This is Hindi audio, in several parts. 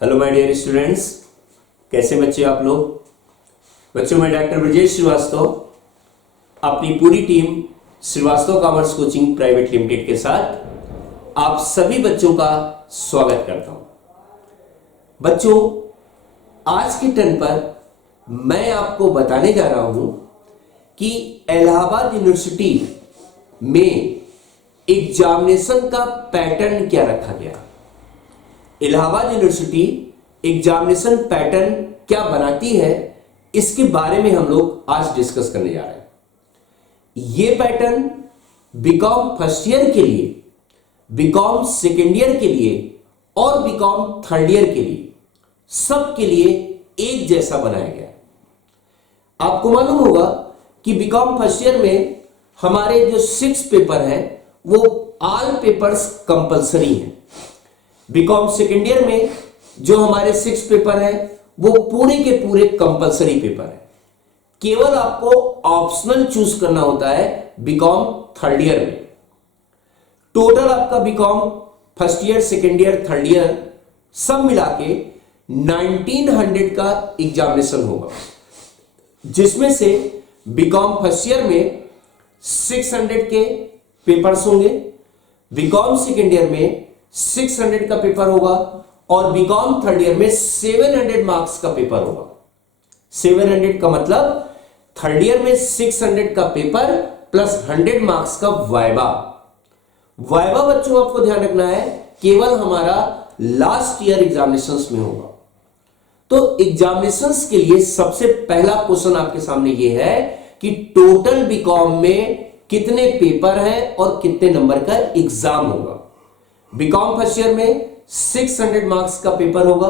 हेलो माय डियर स्टूडेंट्स, कैसे बच्चे आप लोग। बच्चों, मैं डॉक्टर ब्रजेश श्रीवास्तव अपनी पूरी team Shrivastava commerce coaching private limited के साथ आप सभी बच्चों का स्वागत करता हूं। बच्चों, आज के टर्न पर मैं आपको बताने जा रहा हूं कि इलाहाबाद यूनिवर्सिटी में एग्जामिनेशन का पैटर्न क्या रखा गया। इलाहाबाद यूनिवर्सिटी एग्जामिनेशन पैटर्न क्या बनाती है, इसके बारे में हम लोग आज डिस्कस करने जा रहे हैं। यह पैटर्न बीकॉम फर्स्ट ईयर के लिए, बीकॉम सेकेंड ईयर के लिए और बीकॉम थर्ड ईयर के लिए, सबके लिए एक जैसा बनाया गया है। आपको मालूम होगा कि बीकॉम फर्स्ट ईयर में हमारे जो 6 पेपर है वो ऑल पेपर्स कंपलसरी हैं। बीकॉम सेकेंड ईयर में जो हमारे 6 पेपर है वो पूरे के पूरे कंपलसरी पेपर है। केवल आपको ऑप्शनल चूज करना होता है बीकॉम थर्ड ईयर में। टोटल आपका BCom first year, second year, third year सब मिला के 1900 का एग्जामिनेशन होगा, जिसमें से बीकॉम फर्स्ट ईयर में 600 के पेपर्स होंगे, बीकॉम सेकेंड ईयर में 600 का पेपर होगा और बीकॉम थर्ड ईयर में 700 मार्क्स का पेपर होगा। 700 का मतलब थर्ड ईयर में 600 का पेपर प्लस 100 मार्क्स का वाइवा। वाइवा बच्चों आपको ध्यान रखना है केवल हमारा लास्ट ईयर एग्जामिनेशंस में होगा। तो एग्जामिनेशंस के लिए सबसे पहला क्वेश्चन आपके सामने यह है कि टोटल बीकॉम में कितने पेपर हैं और कितने नंबर का एग्जाम होगा। बीकॉम फर्स्ट ईयर में 600 मार्क्स का पेपर होगा,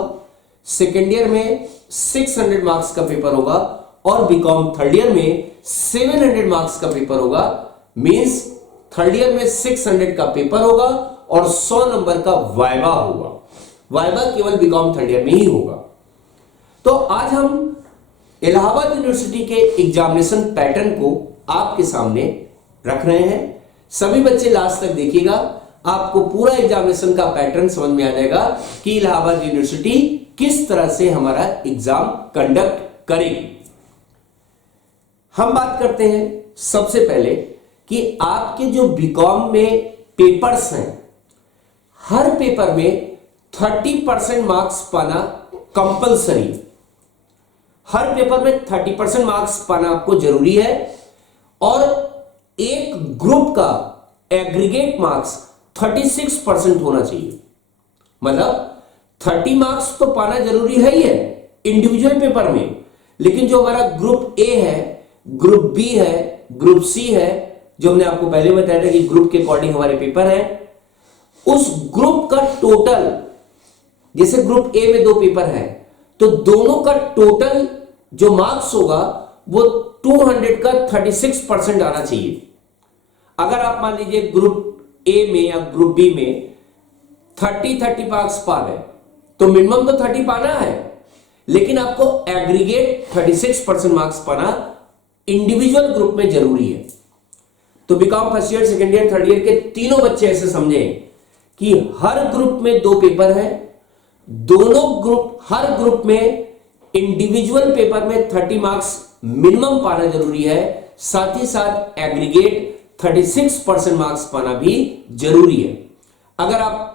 सेकेंड ईयर में 600 मार्क्स का पेपर होगा और बीकॉम थर्ड ईयर में 700 मार्क्स का पेपर होगा। मींस थर्ड ईयर में 600 का पेपर होगा और 100 नंबर का वाइवा होगा। वाइवा केवल बीकॉम थर्ड ईयर में ही होगा। तो आज हम इलाहाबाद यूनिवर्सिटी के एग्जामिनेशन पैटर्न को आपके सामने रख रहे हैं। सभी बच्चे लास्ट तक देखिएगा, आपको पूरा एग्जामिनेशन का पैटर्न समझ में आ जाएगा कि इलाहाबाद यूनिवर्सिटी किस तरह से हमारा एग्जाम कंडक्ट करेगी। हम बात करते हैं सबसे पहले कि आपके जो बीकॉम में पेपर्स हैं, हर पेपर में 30% मार्क्स पाना कंपलसरी। हर पेपर में 30% मार्क्स पाना आपको जरूरी है और एक ग्रुप का एग्रीगेट मार्क्स 36% होना चाहिए। मतलब 30 मार्क्स तो पाना जरूरी है ही है इंडिविजुअल पेपर में, लेकिन जो हमारा ग्रुप ए है, ग्रुप बी है, ग्रुप सी है, जो हमने आपको पहले बताया था कि ग्रुप के अकॉर्डिंग हमारे पेपर है, उस ग्रुप का टोटल, जैसे ग्रुप ए में 2 पेपर है तो दोनों का टोटल जो मार्क्स होगा वो 200 का 36% आना चाहिए। अगर आप मान लीजिए ग्रुप ए में या ग्रुप बी में 30 मार्क्स पा गए तो मिनिमम तो 30 पाना है, लेकिन आपको एग्रीगेट 36% मार्क्स पाना इंडिविजुअल ग्रुप में जरूरी है। तो BCom first year, second year, third year के तीनों बच्चे ऐसे समझे कि हर ग्रुप में 2 पेपर है, दोनों ग्रुप, हर ग्रुप में इंडिविजुअल पेपर में 30 मार्क्स मिनिमम पाना जरूरी है, साथ ही साथ एग्रीगेट 36% मार्क्स पाना भी जरूरी है। अगर आप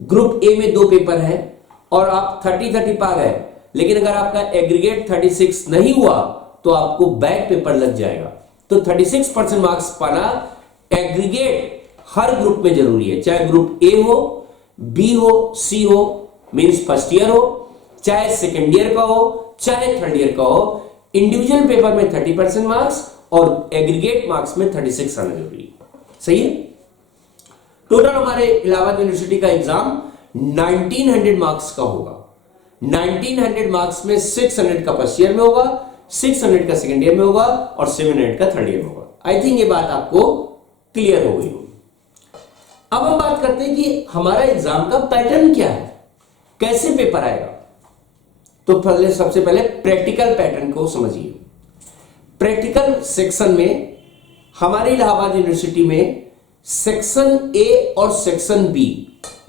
ग्रुप ए में 2 पेपर है और आप 30 पा गए, लेकिन अगर आपका एग्रीगेट 36 नहीं हुआ तो आपको बैक पेपर लग जाएगा। तो 36% मार्क्स पाना एग्रीगेट हर ग्रुप में जरूरी है, चाहे ग्रुप ए हो, बी हो, सी हो, मींस फर्स्ट ईयर हो, चाहे सेकेंड ईयर का हो, चाहे थर्ड ईयर का हो। इंडिविजुअल पेपर में 30% मार्क्स और एग्रीगेट मार्क्स में 36 आना जरूरी है। सही है। टोटल हमारे इलाहाबाद यूनिवर्सिटी का एग्जाम 1900 मार्क्स का होगा। 1900 मार्क्स में 600 का फर्स्ट ईयर में होगा, 600 का सेकेंड ईयर में होगा और 700 का थर्ड ईयर में होगा। आई थिंक ये बात आपको क्लियर हो गई होगी। अब हम बात करते हैं कि हमारा एग्जाम का पैटर्न क्या है, कैसे पेपर आएगा। तो सबसे पहले प्रैक्टिकल पैटर्न को समझिए। प्रैक्टिकल सेक्शन में हमारी इलाहाबाद यूनिवर्सिटी में सेक्शन ए और सेक्शन बी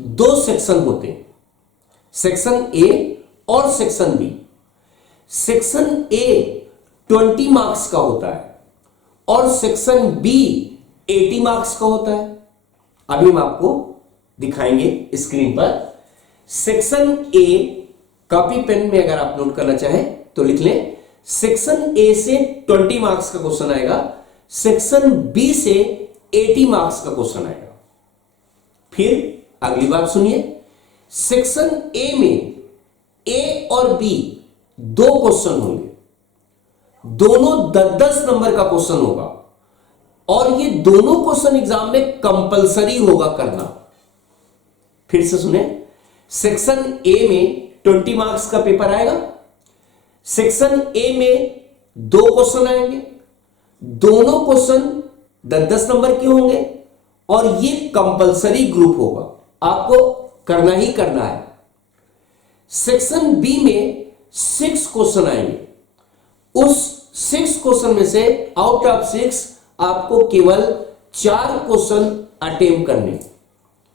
2 सेक्शन होते हैं। सेक्शन ए और section B. Section A 20 marks का होता है और सेक्शन बी 80 मार्क्स का होता है। अभी हम आपको दिखाएंगे स्क्रीन पर। सेक्शन ए, कॉपी पेन में अगर आप नोट करना चाहें तो लिख लें, सेक्शन ए से 20 मार्क्स का क्वेश्चन आएगा, सेक्शन बी से 80 मार्क्स का क्वेश्चन आएगा। फिर अगली बात सुनिए, सेक्शन ए में ए और बी दो क्वेश्चन होंगे, दोनों 10-10 नंबर का क्वेश्चन होगा और ये दोनों क्वेश्चन एग्जाम में कंपलसरी होगा करना। फिर से सुने, सेक्शन ए में 20 मार्क्स का पेपर आएगा, सेक्शन ए में दो क्वेश्चन आएंगे, दोनों क्वेश्चन 10-10 नंबर के होंगे और ये कंपलसरी ग्रुप होगा, आपको करना ही करना है। सेक्शन बी में 6 क्वेश्चन आएंगे, उस 6 क्वेश्चन में से आउट ऑफ 6 आपको केवल 4 क्वेश्चन अटेम्प्ट करने,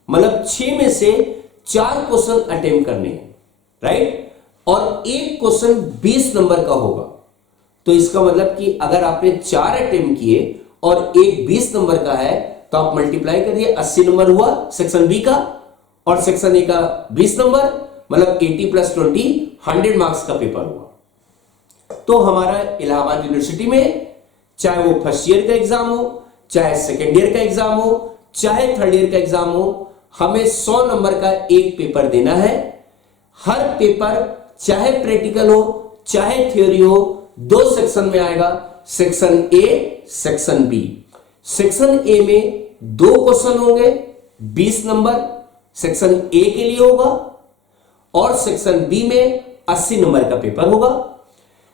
मतलब 6 में से 4 क्वेश्चन अटेम्प्ट करने हैं, राइट। और एक क्वेश्चन 20 नंबर का होगा। तो इसका मतलब कि अगर आपने 4 अटेम्प्ट किए और एक 20 नंबर का है तो आप मल्टीप्लाई करिए, 80 नंबर हुआ सेक्शन बी का और सेक्शन ए का 20 नंबर, मतलब 80 + 20 100 मार्क्स का पेपर हुआ। तो हमारा इलाहाबाद यूनिवर्सिटी में चाहे वो फर्स्ट ईयर का एग्जाम हो, चाहे सेकेंड ईयर का एग्जाम हो, चाहे थर्ड ईयर का एग्जाम हो, हमें 100 नंबर का एक पेपर देना है। हर पेपर चाहे प्रैक्टिकल हो चाहे थ्योरी हो, 2 सेक्शन में आएगा, section A, section B. Section A में 2 क्वेश्चन होंगे 20 नंबर, सेक्शन ए के लिए होगा, और सेक्शन बी में 80 नंबर का पेपर होगा।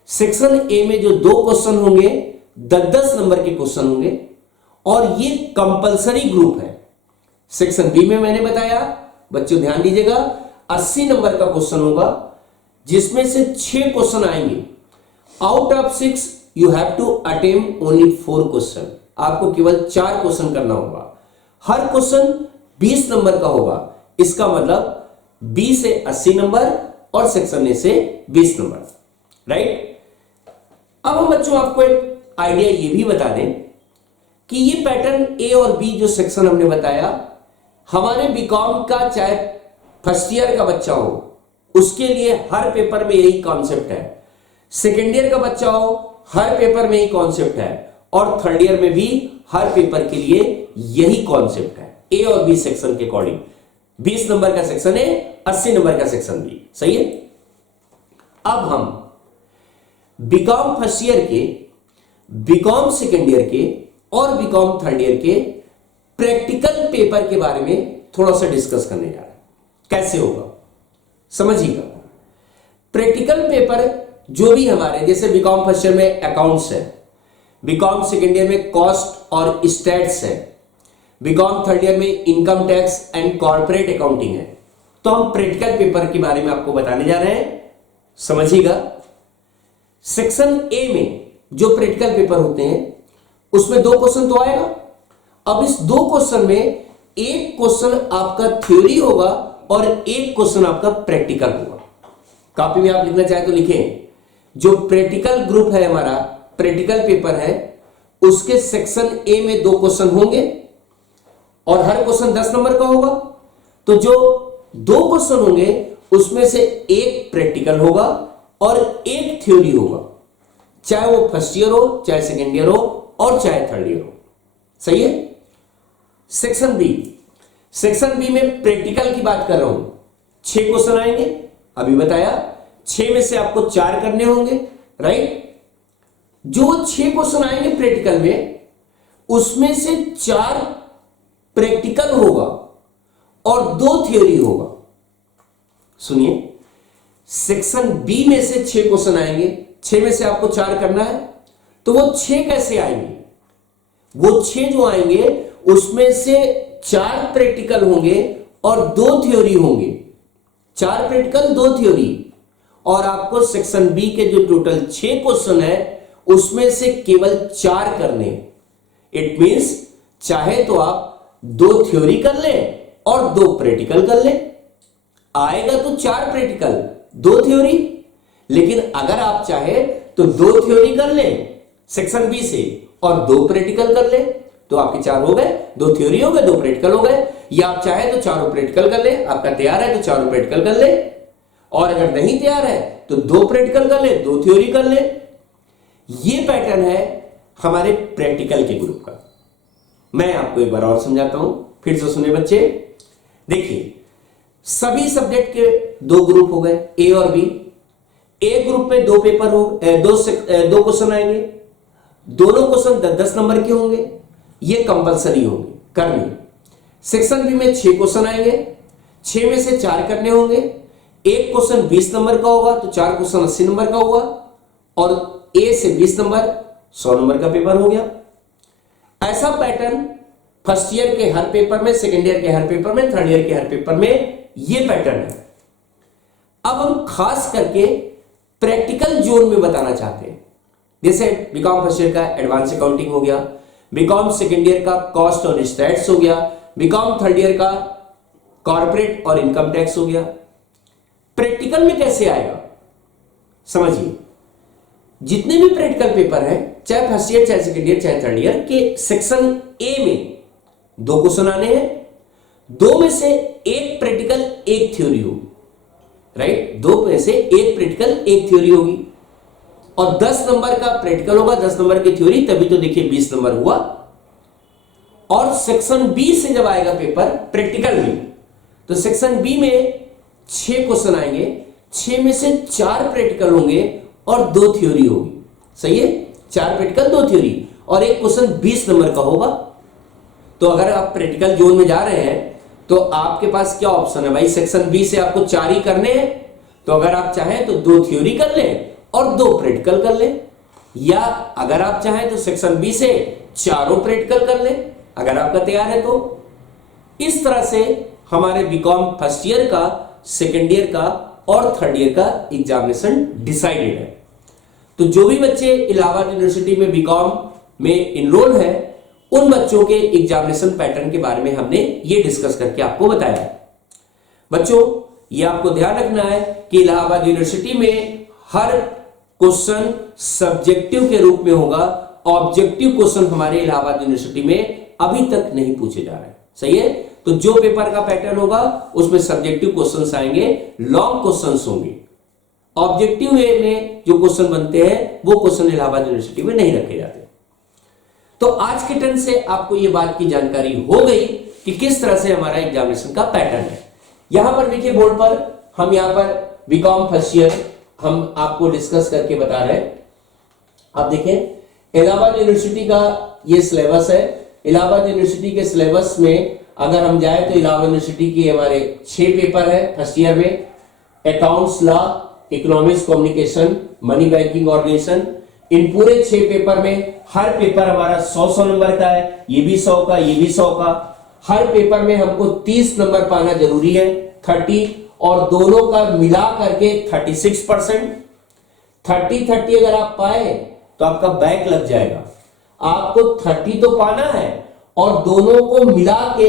सेक्शन ए में जो 2 क्वेश्चन होंगे 10-10 नंबर के क्वेश्चन होंगे और ये कंपलसरी ग्रुप है। सेक्शन बी में मैंने बताया, बच्चों ध्यान दीजिएगा, 80 नंबर का क्वेश्चन होगा जिसमें से 6 क्वेश्चन आएंगे। Out of 6 you have to attempt only 4 question, आपको केवल 4 क्वेश्चन करना होगा। हर क्वेश्चन 20 नंबर का होगा, इसका मतलब बी से 80 नंबर और सेक्शन ए से 20 नंबर, राइट। अब हम बच्चों आपको एक आइडिया ये भी बता दें कि ये पैटर्न ए और बी जो सेक्शन हमने बताया, हमारे बीकॉम का चाहे फर्स्ट ईयर का बच्चा हो उसके लिए हर पेपर में यही कॉन्सेप्ट है, सेकेंड ईयर का बच्चा हो हर पेपर में यही कॉन्सेप्ट है, और थर्ड ईयर में भी हर पेपर के लिए यही कॉन्सेप्ट है। ए और बी सेक्शन के अकॉर्डिंग 20 नंबर का सेक्शन ए, 80 नंबर का सेक्शन बी, सही है। अब हम बीकॉम फर्स्ट ईयर के, बीकॉम सेकेंड ईयर के और बीकॉम थर्ड ईयर के प्रैक्टिकल पेपर के बारे में थोड़ा सा डिस्कस करने जा रहे हैं। कैसे होगा समझिएगा। प्रैक्टिकल पेपर जो भी हमारे, जैसे बीकॉम फर्स्ट ईयर में अकाउंट्स है, बीकॉम सेकेंड ईयर में कॉस्ट और स्टैट्स है, बीकॉम थर्ड ईयर में income tax and corporate accounting है। तो हम प्रैक्टिकल पेपर के बारे में आपको बताने जा रहे हैं, समझिएगा। सेक्शन ए में जो प्रैक्टिकल पेपर होते हैं उसमें 2 क्वेश्चन तो आएगा। अब इस 2 क्वेश्चन में एक क्वेश्चन आपका थ्योरी होगा और एक क्वेश्चन आपका प्रैक्टिकल होगा। कॉपी में आप लिखना चाहे तो लिखें। जो प्रैक्टिकल ग्रुप है हमारा, प्रैक्टिकल पेपर है, उसके सेक्शन ए में 2 क्वेश्चन होंगे और हर क्वेश्चन 10 नंबर का होगा। तो जो 2 क्वेश्चन होंगे उसमें से एक प्रैक्टिकल होगा और एक थ्योरी होगा, चाहे वो फर्स्ट ईयर हो, चाहे सेकेंड ईयर हो और चाहे थर्ड ईयर हो, सही है। सेक्शन बी, सेक्शन बी में प्रैक्टिकल की बात कर रहा हूं। 6 क्वेश्चन आएंगे, अभी बताया, 6 में से आपको 4 करने होंगे, राइट। जो 6 क्वेश्चन आएंगे प्रैक्टिकल में, उसमें से 4 प्रैक्टिकल होगा और 2 थ्योरी होगा। सुनिए, सेक्शन बी में से 6 क्वेश्चन आएंगे, 6 में से आपको 4 करना है, तो वो 6 कैसे आएंगे? वो 6 जो आएंगे उसमें से 4 प्रैक्टिकल होंगे और 2 थ्योरी होंगे। 4 प्रैक्टिकल 2 थ्योरी, और आपको सेक्शन बी के जो टोटल 6 क्वेश्चन है उसमें से केवल 4 करने। इट मींस चाहे तो आप 2 थ्योरी कर लें और 2 प्रैक्टिकल कर लें। आएगा तो 4 प्रैक्टिकल 2 थ्योरी, लेकिन अगर आप चाहे तो 2 थ्योरी कर ले सेक्शन बी से और 2 प्रैक्टिकल कर ले, तो आपके 4 हो गए, 2 थ्योरी हो गए, 2 प्रैक्टिकल हो गए। या आप चाहे तो 4 प्रैक्टिकल कर ले, आपका तैयार है तो 4 प्रैक्टिकल कर ले, और अगर नहीं तैयार है तो 2 प्रैक्टिकल कर ले, 2 थ्योरी कर ले। ये पैटर्न है हमारे प्रैक्टिकल के ग्रुप का। मैं आपको एक बार और समझाता हूं, फिर से सुने बच्चे। देखिए, सभी सब्जेक्ट के 2 ग्रुप हो गए, ए और बी। ए ग्रुप में 2 पेपर हो, 2 क्वेश्चन आएंगे, दोनों क्वेश्चन 10-10 नंबर के होंगे, ये कंपलसरी होंगे करने। सेक्शन बी में 6 क्वेश्चन आएंगे, 6 में से 4 करने होंगे, एक क्वेश्चन 20 नंबर का होगा तो 4 क्वेश्चन 80 नंबर का होगा, और ए से 20 नंबर 100 नंबर का पेपर हो गया। ऐसा पैटर्न फर्स्ट ईयर के हर पेपर में, सेकेंड ईयर के हर पेपर में, थर्ड ईयर के हर पेपर में ये पैटर्न है। अब हम खास करके प्रैक्टिकल जोन में बताना चाहते हैं। जैसे बीकॉम फर्स्ट ईयर का एडवांस अकाउंटिंग हो गया, बीकॉम सेकेंड ईयर का कॉस्ट और स्टैट्स हो गया, बीकॉम थर्ड ईयर का कॉर्पोरेट और इनकम टैक्स हो गया। प्रैक्टिकल में कैसे आएगा समझिए। जितने भी प्रैक्टिकल पेपर हैं, चाहे फर्स्ट ईयर, चाहे सेकेंड ईयर, चाहे थर्ड ईयर के, सेक्शन ए में 2 क्वेश्चन आने हैं, 2 में से 1 प्रैक्टिकल 1 थ्योरी होगी, राइट। 2 में से 1 प्रैक्टिकल 1 थ्योरी होगी, और 10 नंबर का प्रैक्टिकल होगा, 10 नंबर की थ्योरी, तभी तो देखिए 20 नंबर हुआ। और सेक्शन बी से जब आएगा पेपर प्रैक्टिकल में, तो सेक्शन बी में 6 क्वेश्चन आएंगे, 6 में से 4 प्रैक्टिकल होंगे और 2 थ्योरी होगी, सही है। 4 प्रैक्टिकल 2 थ्योरी, और एक क्वेश्चन 20 नंबर का होगा। तो अगर आप प्रैक्टिकल जोन में जा रहे हैं तो आपके पास क्या ऑप्शन है भाई, सेक्शन बी से आपको 4 ही करने हैं, तो अगर आप चाहें तो 2 थ्योरी कर लें और 2 प्रैक्टिकल कर लें, या अगर आप चाहें तो सेक्शन बी से 4 प्रैक्टिकल कर लें, अगर आपका तैयार है तो। इस तरह से हमारे बीकॉम फर्स्ट ईयर का, सेकेंड ईयर का और थर्ड ईयर का एग्जामिनेशन डिसाइडेड है। तो जो भी बच्चे इलाहाबाद यूनिवर्सिटी में बीकॉम में इनरोल है, उन बच्चों के एग्जामिनेशन पैटर्न के बारे में हमने ये डिस्कस करके आपको बताया है। बच्चों, ये आपको ध्यान रखना है कि इलाहाबाद यूनिवर्सिटी में हर क्वेश्चन सब्जेक्टिव के रूप में होगा। ऑब्जेक्टिव क्वेश्चन हमारे इलाहाबाद यूनिवर्सिटी में अभी तक नहीं पूछे जा रहे हैं, सही है। तो जो पेपर का पैटर्न होगा उसमें सब्जेक्टिव क्वेश्चंस आएंगे, लॉन्ग क्वेश्चंस होंगे। ऑब्जेक्टिव वे में जो क्वेश्चन बनते हैं वो क्वेश्चन इलाहाबाद यूनिवर्सिटी में नहीं रखे जाते। तो आज के टर्न से आपको ये बात की जानकारी हो गई कि किस तरह से हमारा एग्जामिनेशन का पैटर्न है। यहां पर देखिए बोर्ड पर, हम यहां पर बीकॉम फर्स्ट ईयर हम आपको डिस्कस करके बता रहे हैं। आप देखें, इलाहाबाद यूनिवर्सिटी का ये सिलेबस है। इलाहाबाद यूनिवर्सिटी के सिलेबस में अगर हम जाए तो इलाहाबाद यूनिवर्सिटी के हमारे 6 पेपर है फर्स्ट ईयर में। Accounts, law, economics, communication, money banking, organisation. इन पूरे 6 पेपर में हर पेपर हमारा 100 नंबर का है, ये भी 100 का, ये भी 100 का। हर पेपर में हमको 30 नंबर पाना जरूरी है, 30, और दोनों का मिला करके 36%। 30 अगर आप पाए तो आपका बैक लग जाएगा। आपको 30 तो पाना है, और दोनों को मिला के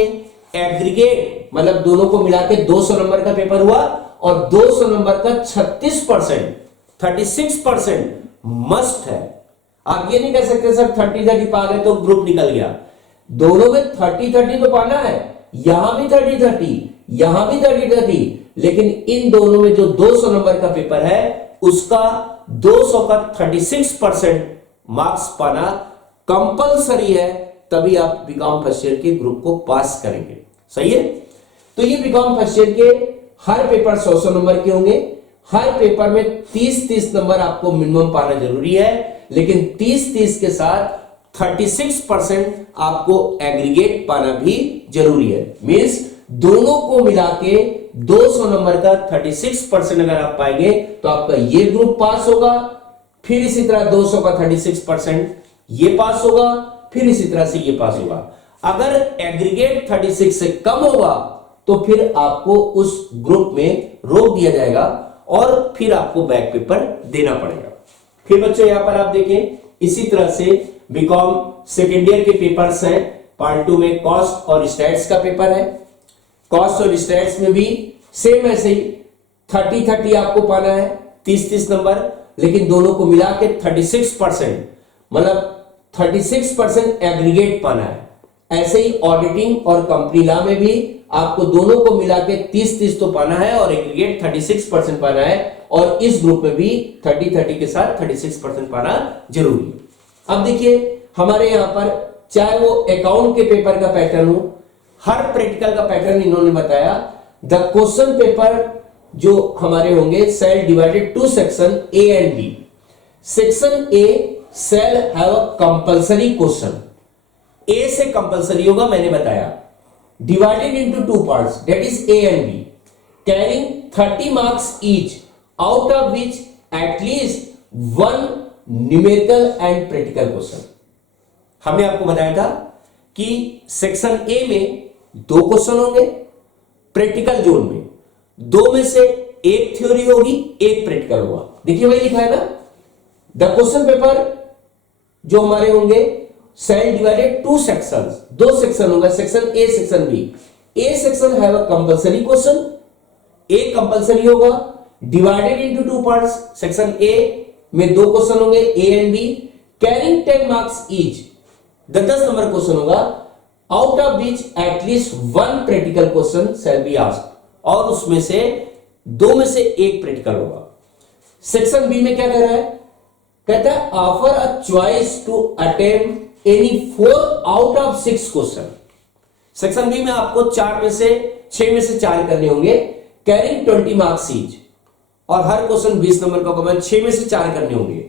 एग्रीगेट, मतलब दोनों को मिला के 200 नंबर का पेपर हुआ, और 200 नंबर का 36%, 36% मस्ट है। आप ये नहीं कह सकते सर 30 पा गए तो ग्रुप निकल गया। दोनों में 30 तो पाना है, यहां भी 30, यहां भी 30, लेकिन इन दोनों में जो 200 नंबर का पेपर है उसका 200 का 36% मार्क्स पाना कंपलसरी है, तभी आप बीकॉम फर्स्ट ईयर के ग्रुप को पास करेंगे, सही है। तो ये बीकॉम फर्स्ट ईयर के हर पेपर 100 नंबर के होंगे। हर पेपर में 30 नंबर आपको मिनिमम पाना जरूरी है, लेकिन 30 के साथ 36% आपको एग्रीगेट पाना भी जरूरी है। मींस दोनों को मिला के 200 नंबर का 36% अगर आप पाएंगे तो आपका ये ग्रुप पास होगा। फिर इसी तरह 200 का 36% ये पास होगा, फिर इसी तरह से ये पास होगा। अगर एग्रीगेट 36 से कम होगा तो फिर आपको उस ग्रुप में रोक दिया जाएगा और फिर आपको बैक पेपर देना पड़ेगा। फिर बच्चों यहां पर आप देखें, इसी तरह से बीकॉम सेकेंड ईयर के पेपर्स हैं। पार्ट 2 में कॉस्ट और स्टैट्स का पेपर है। कॉस्ट और स्टैट्स में भी सेम ऐसे ही 30-30 आपको पाना है, 30-30 नंबर, लेकिन दोनों को मिला के 36%, मतलब 36% एग्रीगेट पाना है। ऐसे ही ऑडिटिंग और कंपनी लॉ में भी आपको दोनों को मिला के 30-30 तो पाना है और एग्रीगेट 36% पाना है, और इस ग्रुप में भी 30-30 के साथ 36% पाना जरूरी है। अब देखिए हमारे यहां पर चाहे वो अकाउंट के पेपर का पैटर्न हो, हर प्रैक्टिकल का पैटर्न इन्होंने बताया। द क्वेश्चन पेपर जो हमारे होंगे shall divided two section A and B. Section A shall have a compulsory question, A से कंपल्सरी होगा, मैंने बताया, divided into two parts that is A and B, carrying 30 marks each, out of which at least 1 numerical and practical question. हमने आपको बताया था कि सेक्शन ए में 2 क्वेश्चन होंगे, प्रैक्टिकल जोन में 2 में से एक थ्योरी होगी, एक प्रैक्टिकल होगा। देखिए वही लिखा है ना, द क्वेश्चन पेपर जो हमारे होंगे shall divided two sections, 2 section होगा, section A section B. A section have a compulsory question, A compulsory होगा, divided into 2 parts. Section A में 2 क्वेश्चन होंगे, A and B, carrying 10 marks each, 10 number question होगा, out of which at least 1 practical question shall be asked, और उसमें से 2 में से एक प्रैक्टिकल होगा। सेक्शन बी में क्या कह रहा है, कहता है offer a choice to attempt any 4 out of 6 question. Section B में आपको 6 में से 4 करने होंगे, कैरिंग 20 मार्क्स ईच, और हर क्वेश्चन 20 नंबर का होगा, 6 में से 4 करने होंगे।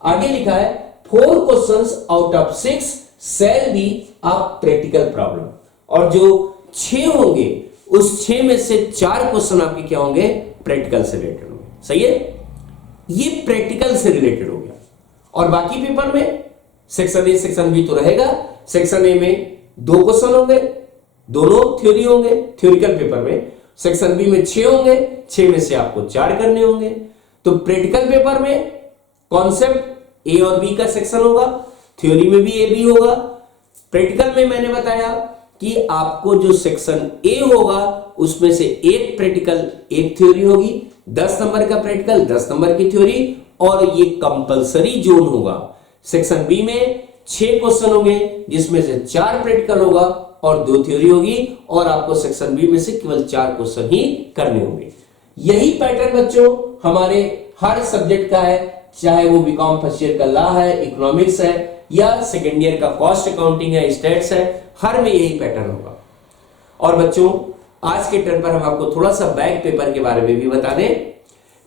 आगे लिखा है 4 questions out of 6 shall be a practical problem, और जो 6 होंगे उस 6 में से 4 क्वेश्चन आपके क्या होंगे, प्रैक्टिकल से रिलेटेड होंगे। सही है, ये प्रैक्टिकल से रिलेटेड हो गया। और बाकी पेपर में सेक्शन ए सेक्शन बी तो रहेगा। सेक्शन ए में 2 क्वेश्चन होंगे, दोनों थ्योरी होंगे थ्योरिकल पेपर में। सेक्शन बी में 6 होंगे, 6 में से आपको 4 करने होंगे। तो प्रैक्टिकल पेपर में कॉन्सेप्ट ए और बी का सेक्शन होगा, थ्योरी में भी ए बी होगा। प्रैक्टिकल में मैंने बताया कि आपको जो सेक्शन ए होगा उसमें से एक प्रैक्टिकल एक थ्योरी होगी, 10 नंबर का प्रैक्टिकल 10 नंबर की थ्योरी, और ये कंपलसरी जोन होगा। सेक्शन बी में 6 क्वेश्चन होंगे जिसमें से 4 प्रैक्टिकल होगा और 2 थ्योरी होगी, और आपको सेक्शन बी में से केवल 4 क्वेश्चन ही करने होंगे। यही पैटर्न बच्चों हमारे हर सब्जेक्ट का है, चाहे वो बीकॉम फर्स्ट ईयर का लॉ है, इकोनॉमिक्स है, या सेकेंड ईयर का कॉस्ट अकाउंटिंग है, स्टैट्स है, हर में यही पैटर्न होगा। और बच्चों आज के टर्न पर हम आपको थोड़ा सा बैक पेपर के बारे में भी बता दें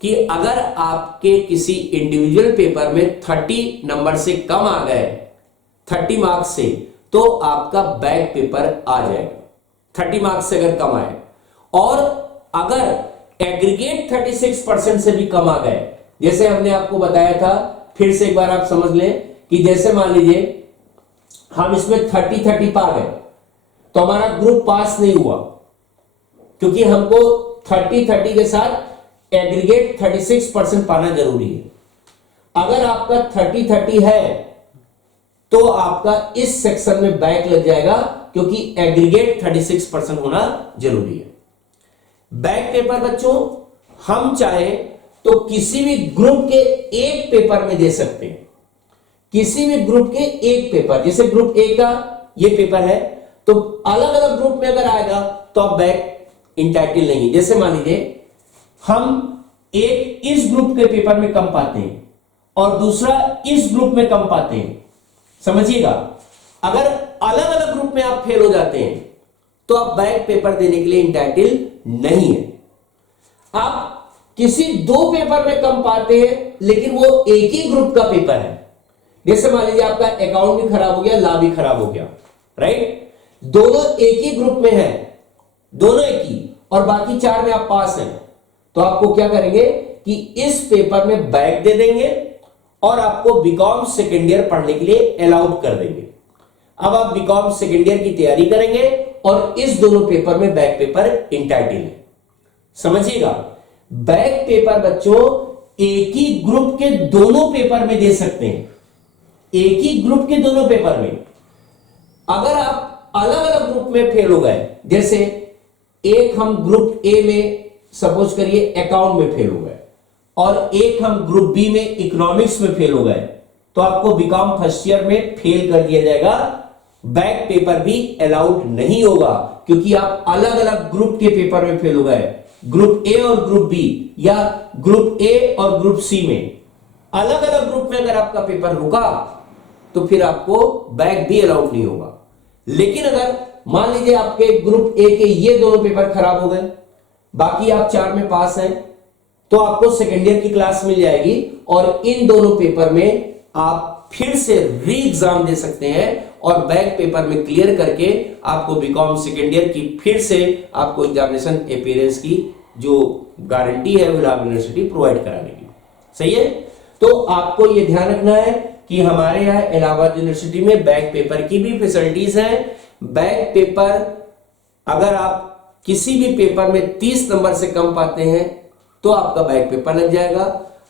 कि अगर आपके किसी इंडिविजुअल पेपर में 30 नंबर से कम आ गए 30 मार्क्स से, तो आपका बैक पेपर आ जाएगा 30 मार्क्स से अगर कम आए। और अगर एग्रीगेट 36% से भी कम आ गए, जैसे हमने आपको बताया था, फिर से एक बार आप समझ लें कि जैसे मान लीजिए हम इसमें 30-30 पा गए तो हमारा ग्रुप पास नहीं हुआ, क्योंकि हमको 30-30 के साथ एग्रीगेट 36% पाना जरूरी है। अगर आपका 30-30 है तो आपका इस सेक्शन में बैक लग जाएगा, क्योंकि एग्रीगेट 36% होना जरूरी है। बैक पेपर बच्चों हम चाहे तो किसी भी ग्रुप के एक पेपर में दे सकते हैं, किसी भी ग्रुप के एक पेपर, जैसे ग्रुप ए का ये पेपर है, तो अलग अलग ग्रुप में अगर आएगा तो आप बैक इंटाइटल नहीं। जैसे मान लीजिए हम एक इस ग्रुप के पेपर में कम पाते हैं और दूसरा इस ग्रुप में कम पाते हैं, समझिएगा। अगर अलग अलग ग्रुप में आप फेल हो जाते हैं तो आप बैक पेपर देने के लिए इंटाइटल नहीं है। आप किसी 2 पेपर में कम पाते हैं लेकिन वो एक ही ग्रुप का पेपर है, जैसे मान लीजिए आपका अकाउंट भी खराब हो गया, लॉ भी खराब हो गया, राइट, दोनों एक ही ग्रुप में है, दोनों एक ही, और बाकी 4 में आप पास हैं, तो आपको क्या करेंगे कि इस पेपर में बैक दे देंगे और आपको बीकॉम सेकेंड ईयर पढ़ने के लिए अलाउड कर देंगे। अब आप बीकॉम सेकेंड ईयर की तैयारी करेंगे और इस दोनों पेपर में बैक पेपर इंटाइटल है, समझिएगा। बैक पेपर बच्चों एक ही ग्रुप के दोनों पेपर में दे सकते हैं, एक ही ग्रुप के दोनों पेपर में। अगर आप अलग अलग ग्रुप में फेल हो गए, जैसे एक हम ग्रुप ए में सपोज करिए अकाउंट में फेल हो गए और एक हम ग्रुप बी में इकोनॉमिक्स में फेल हो गए, तो आपको बीकॉम फर्स्ट ईयर में फेल कर दिया जाएगा, बैक पेपर भी अलाउड नहीं होगा, क्योंकि आप अलग अलग ग्रुप के पेपर में फेल हो गए। ग्रुप ए और ग्रुप बी या ग्रुप ए और ग्रुप सी में अलग अलग ग्रुप में अगर आपका पेपर रुका तो फिर आपको बैक भी अलाउड नहीं होगा। लेकिन अगर मान लीजिए आपके ग्रुप ए के ये दोनों पेपर खराब हो गए, बाकी आप 4 में पास हैं, तो आपको सेकेंड ईयर की क्लास मिल जाएगी और इन दोनों पेपर में आप फिर से री एग्जाम दे सकते हैं और बैक पेपर में क्लियर करके आपको बीकॉम सेकेंड ईयर की फिर से आपको एग्जामिनेशन अपीयरेंस की जो गारंटी है वो इलाहाबाद यूनिवर्सिटी प्रोवाइड करा देगी। सही है, तो आपको ये ध्यान रखना है कि हमारे यहाँ इलाहाबाद यूनिवर्सिटी में बैक पेपर की भी फैसिलिटीज है। बैक पेपर अगर आप किसी भी पेपर में 30 नंबर से कम पाते हैं तो आपका बैक पेपर लग जाएगा।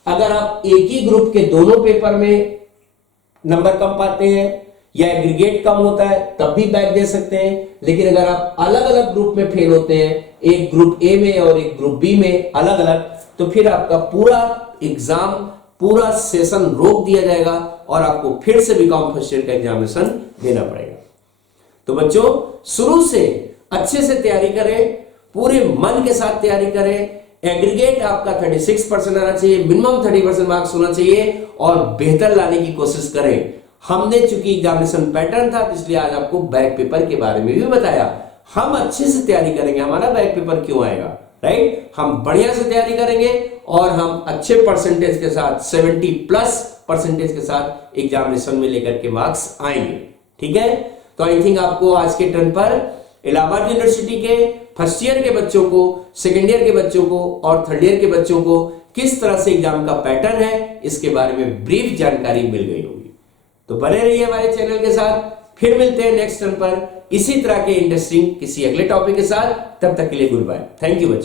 अगर आप एक ही ग्रुप के दोनों पेपर में नंबर कम पाते हैं या एग्रीगेट कम होता है तब भी बैक दे सकते हैं। लेकिन अगर आप अलग अलग ग्रुप में फेल होते हैं, एक ग्रुप ए में और एक ग्रुप बी में अलग अलग, तो फिर आपका पूरा एग्जाम पूरा सेशन रोक दिया जाएगा और आपको फिर से बीकॉम फर्स्ट ईयर का एग्जामिनेशन देना पड़ेगा। तो बच्चों शुरू से अच्छे से तैयारी करें, पूरे मन के साथ तैयारी करें। एग्रीगेट आपका 36% आना चाहिए, मिनिमम 30% मार्क्स होना चाहिए और बेहतर लाने की कोशिश करें। हमने चूंकि एग्जामिनेशन पैटर्न था इसलिए आज आपको बैक पेपर के बारे में भी बताया। हम अच्छे से तैयारी करेंगे, हमारा बैक पेपर क्यों आएगा, राइट? हम बढ़िया से तैयारी करेंगे और हम अच्छे परसेंटेज के साथ 70+ % के साथ एग्जामिनेशन में लेकर के मार्क्स आएंगे। ठीक है, तो आई थिंक आपको आज के टर्न पर इलाहाबाद यूनिवर्सिटी के फर्स्ट ईयर के बच्चों को, सेकेंड ईयर के बच्चों को और थर्ड ईयर के बच्चों को किस तरह से एग्जाम का पैटर्न है इसके बारे में ब्रीफ जानकारी मिल गई होगी। तो बने रहिए हमारे चैनल के साथ, फिर मिलते हैं नेक्स्ट टर्न पर इसी तरह के इंटरेस्टिंग किसी अगले टॉपिक के साथ। तब तक के लिए गुड बाय, थैंक यू बच्चों।